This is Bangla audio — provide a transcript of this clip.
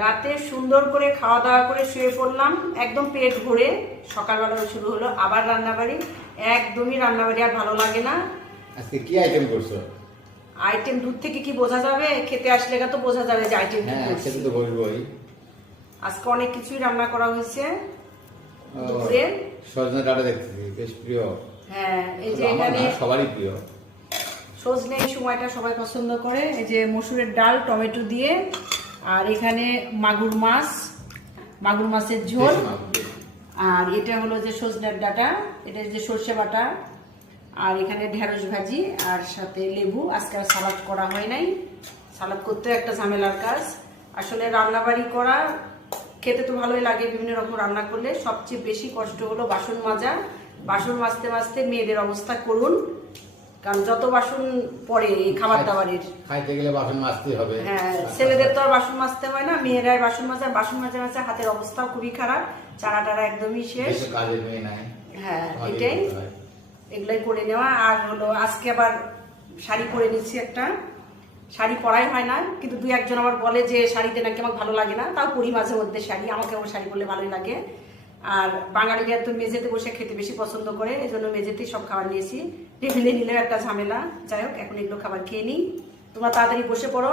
রাতে সুন্দর করে খাওয়া দাওয়া করে শুয়ে পড়লাম, একদম পেট ভরে। সকালবেলা শুরু হলো আবার রান্নাবাড়ি। একদমই রান্নাবাড়ি আর ভালো লাগে না। আজকে কি আইটেম করছো? আইটেম দূর থেকে কি বোঝা যাবে? খেতে আসলে তো বোঝা যাবে যে আইটেম কি হ্যাঁ, করছি। খেতে তো বলবোই। আজকে অনেক কিছুই রান্না করা হয়েছে দুপুরে। সজনে ডাঁটা দেখতেছি, বেশ প্রিয়। হ্যাঁ, এই যে আমার এখানে না, সবারই প্রিয়। সজনে এই সময়টা সবাই পছন্দ করে। এই যে মসুরের ডাল টমেটো দিয়ে, আর এখানে মাগুর মাছের ঝোল, দেশি মাছ। আর এটা হলো যে সজনের ডাঁটা, এটা যে সর্ষে বাটা, আর এখানে ঢেঁড়স ভাজি, আর সাথে লেবু। আজকে আর সালাদ করা হয় নাই, সালাদ করতে একটা ঝামেলার কাজ। আসলে রান্নাবাড়ি করা খেতে তো ভালোই লাগে, বিভিন্ন রকম রান্না করলে। সবচেয়ে বেশি কষ্ট হলো বাসন মাজা। বাসন মাজতে মাজতে মেয়েদের অবস্থা করুন, কারণ যত বাসন পড়ে এই খাবার দাবারের। খাইতে গেলে বাসন মাজতে হবে। হ্যাঁ, ছেলেদের তো আর বাসন মাজতে হয় না, মেয়েরাই বাসন মাজা। বাসন মাজা মাজা হাতের অবস্থাও খুবই খারাপ, চারা টারা একদমই শেষ। বেশি কাজের মেয়ে নাই। হ্যাঁ, কাজেই এটাই, করতে হয়। এগুলাই করে নেওয়া। আর হলো আজকে আবার শাড়ি পরে নিচ্ছি একটা। শাড়ি পরাই হয় না, কিন্তু দুই একজন আবার বলে যে শাড়িতে নাকি আমার ভালো লাগে না, তাও পরি মাঝে মধ্যে শাড়ি। আমাকে আমার শাড়ি পরলে ভালোই লাগে। আর বাঙালিরা তো মেঝেতে বসে খেতে বেশি পছন্দ করে, এই জন্য মেঝেতেই সব খাবার নিয়েছি। টেবিলে নিলেও একটা ঝামেলা। যাই হোক, এখন এগুলো খাবার খেয়ে নিই। তোমরা তাড়াতাড়ি বসে পড়ো।